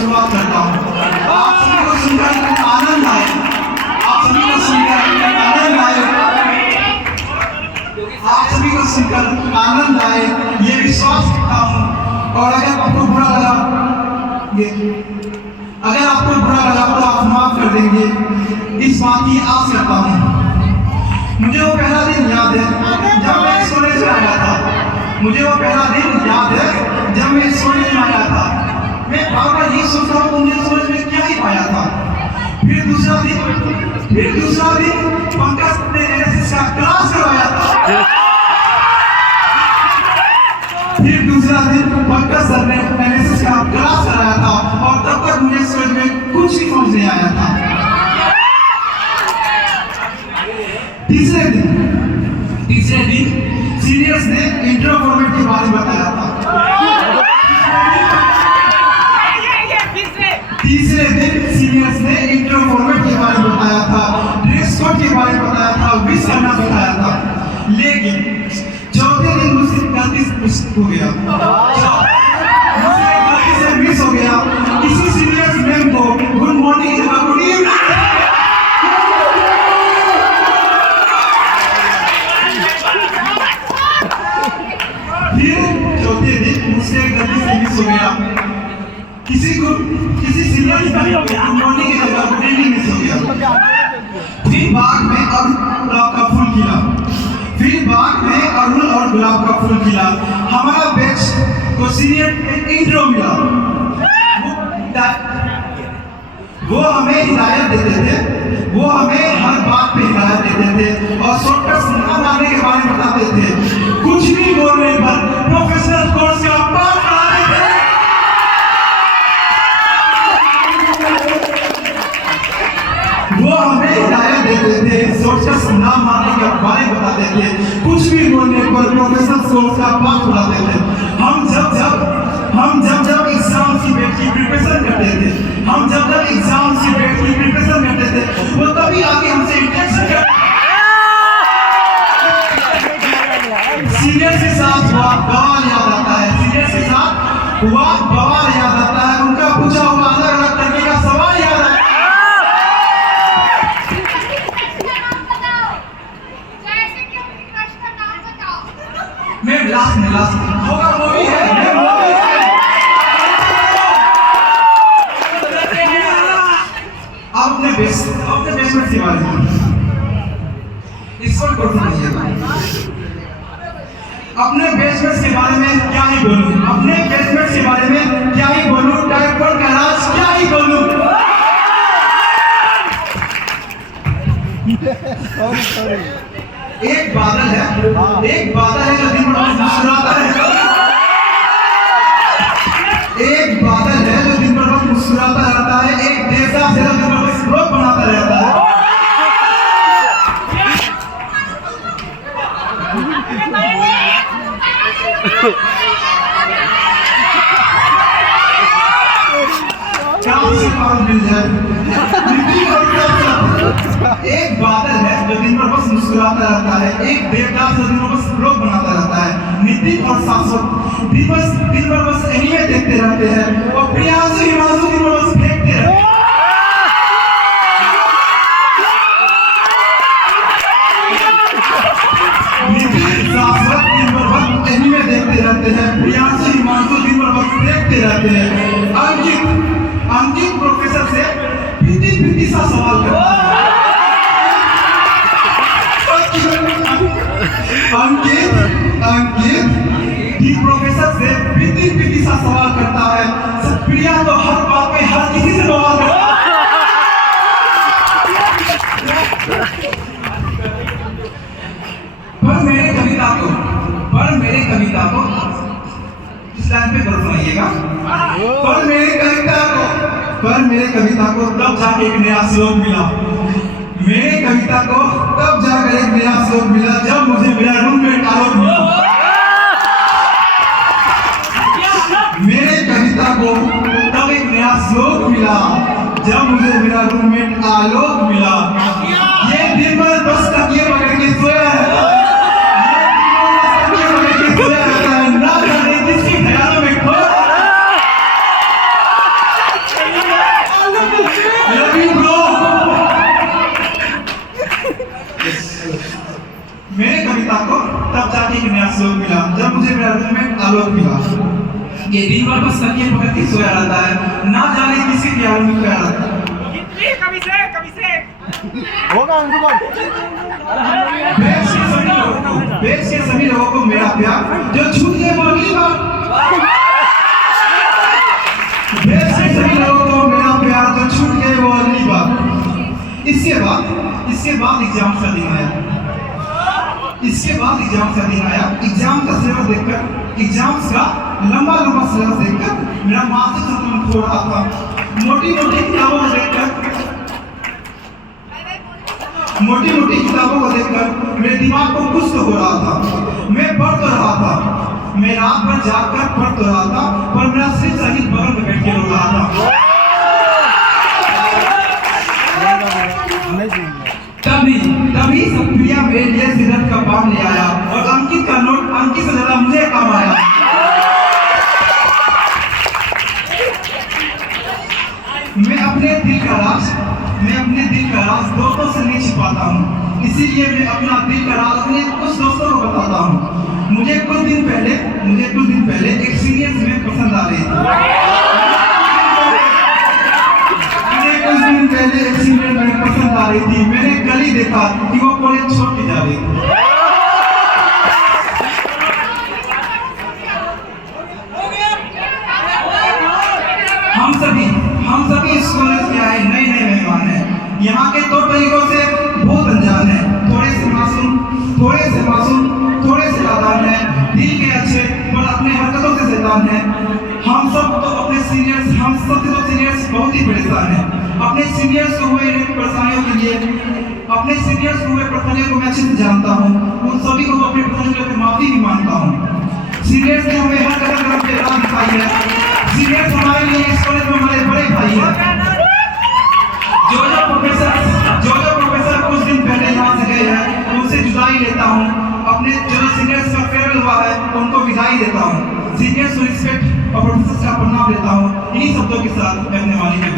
शुरुआत करता हूँ। आप सभी को सुनकर आनंद आए, आप सभी को सुनकर आनंद आए, आप सभी को सुनकर आनंद आए, ये विश्वास करता हूँ। और अगर आपको बुरा लगा, अगर आपको बुरा लगा तो आप माफ कर देंगे, इस बात की आस करता हूँ। मुझे वो पहला दिन याद है जब मैं इस कॉलेज में आया था। मुझे वो पहला दिन याद है जब मैं इस कॉलेज में आया था। मैं बार बार ये सोच रहा हूँ मुझे इस कॉलेज में क्या ही पाया था। फिर दूसरा दिन पंकज ने एनएसएस का क्लास करवाया था। फिर दूसरा दिन पंकज सर ने एनएसएस का क्लास कराया था और तब तक मुझे इस कॉलेज में कुछ भी समझ नहीं आया था। तीसरे दिन सीनियर्स ने इंट्रो फॉर्मेट के बारे में बताया था। तीसरे दिन सीनियर्स ने इंट्रो फॉर्मेट के बारे में बताया था, ड्रेस कोड के बारे में बताया था, विश करना बताया था। लेकिन चौथे दिन मुझसे गलती से मिस हो गया, किसी सीनियर्स मैम को गुड मॉर्निंग या गुड इवनिंग मुझसे गलती से मिस हो गया, किसी सीनियर गुड मॉर्निंग की जगह गुड इवनिंग मिस हो गया। फिर बाग में अरुण गुलाब का फूल खिला, फिर बाग में अरुण और गुलाब का फूल खिला। हमारा बैच को सीनियर इंट्रो मिला। वो हमें हिदायत देते थे, वो हमें हर बात पे हिदायत देते थे और शॉर्टकट्स ना मारने के बारे में बताते थे। कुछ भी बोलने पर प्रोफेशनल कोर्स का पाठ कराते थे। वो हमें हिदायत देते थे, शॉर्टकट्स ना मारने के बारे में बताते थे। कुछ भी बोलने पर प्रोफेशनल कोर्स का पाठ कराते थे। हम जब एग्जाम की बैठ की प्रिपरेशन करते थे, वो तभी आके हमसे इंटरेक्शन करते। सीनियर के साथ हुआ बवाल याद आता है, उनका पूछा हुआ अलग करने का सवाल याद आता है। मैं लास्ट होगा मूवी है। अपने बेसमेंट के बारे में इस पर कोई नहीं है। अपने बेसमेंट के बारे में क्या ही बोलूं, टाइफॉइड का राज क्या ही बोलूं। एक बादल है जो दिन भर मुस्कुराता रहता है। एक बादल है जो दिन भर मुस्कुराता रहता है। एक देवदास है जो दिन भर श्लोक बनाता रहता है। एक बादल है जो दिन भर बस मुस्कुराता रहता है। एक देवदास जो दिन भर बस श्लोक बनाता रहता है। नितिन और शाश्वत दिन भर बस एनीमे देखते रहते हैं और प्रियांशु हिमांशु दिन भर बस फेंकते रहते हैं। नितिन शाश्वत दिन भर बस एनीमे देखते रहते हैं, प्रियांशु हिमांशु दिन भर बस फेंकते रहते हैं। अंकित प्रोफेसर से पीती सा सवाल करता है। अंकित प्रोफेसर से पीती सा सवाल करता है। प्रिया तो हर बात पे हर किसी से बवाल करता है। पर मेरे कविता को इस लाइन पे गौर सुनाइएगा। पर मेरे कविता को तब जाके एक नया श्लोक मिला। मेरे कविता को तब जाकर एक नया श्लोक मिला जब मुझे मेरा रूममेट आलोक मिला। मेरे कविता को तब एक नया श्लोक मिला जब मुझे मेरा रूममेट आलोक मिला। ये दिन भर बस तकिए पकड़ के सोया रहता है। ना जाने किसके ख्यालों में खो पिता को तब जाके एक नया सुख मिला, जब मुझे मेरा रूममेट आलोक मिला। ये दिन भर बस तकिए पकड़ के सोया रहता है, ना जाने किसी प्यार में खोया रहता है। होगा बेस के सभी लोगों को मेरा प्यार जो छूट गए वो अगली बार। बेस के सभी लोगों को मेरा प्यार जो छूट गए वो अगली बार। इसके बाद एग्जाम का दिन आया। एग्जाम का सिलेबस देखकर, एग्जाम्स का लंबा सिलेबस देखकर मेरा माथा संतुलन खो रहा था। मोटी किताबों को देखकर मेरे दिमाग को कुछ तो हो रहा था। मैं पढ़ तो रहा था, मैं रात भर जागकर पढ़ तो रहा था, पर मेरा सिर सही बगल में बैठ के रो रहा था। तभी सुप्रिया मेरे लिए सिगरेट का पान ले आया और अंकित का नोट अंकित से ज्यादा मुझे काम आया। मैं अपने दिल का राज दोस्तों से नहीं छिपाता हूँ, इसीलिए मैं अपना दिल का राज अपने कुछ दोस्तों को बताता हूँ। मुझे कुछ दिन पहले एक सीरियस में पसंद आ रही थी। मैंने कल ही देखा कि वो कॉलेज छोड़ के जा रही थी। हम सभी इस कॉलेज के आए नए मेहमान हैं। यहाँ के तौर तरीकों से बहुत अनजान है, थोड़े से मासूम, थोड़े से नादान है, दिल के अच्छे पर अपने हरकतों से शैतान है। हम सब तो अपने सीनियर्स बहुत ही परेशान हैं। अपने सीनियर्स को हुए परेशानियों को मैं अच्छे से जानता हूँ। उन सभी को अपने परेशानियों की माफी भी मांगता हूँ। सीनियर्स ने हमें हर कदम पे राह दिखाई है। सीनियर्स हमारे लिए इस कॉलेज में हमारे बड़े भाई हैं। जो प्रोफेसर कुछ दिन पहले यहाँ से गए हैं, उनसे जुदाई लेता हूँ। अपने जो सीनियर्स का फेयरवेल हुआ है उनको विदाई देता हूँ। सीनियर्स को रिस्पेक्ट और प्रोफेसर का प्रणाम देता हूँ। इन्हीं शब्दों के साथ मैं अपने वाणी में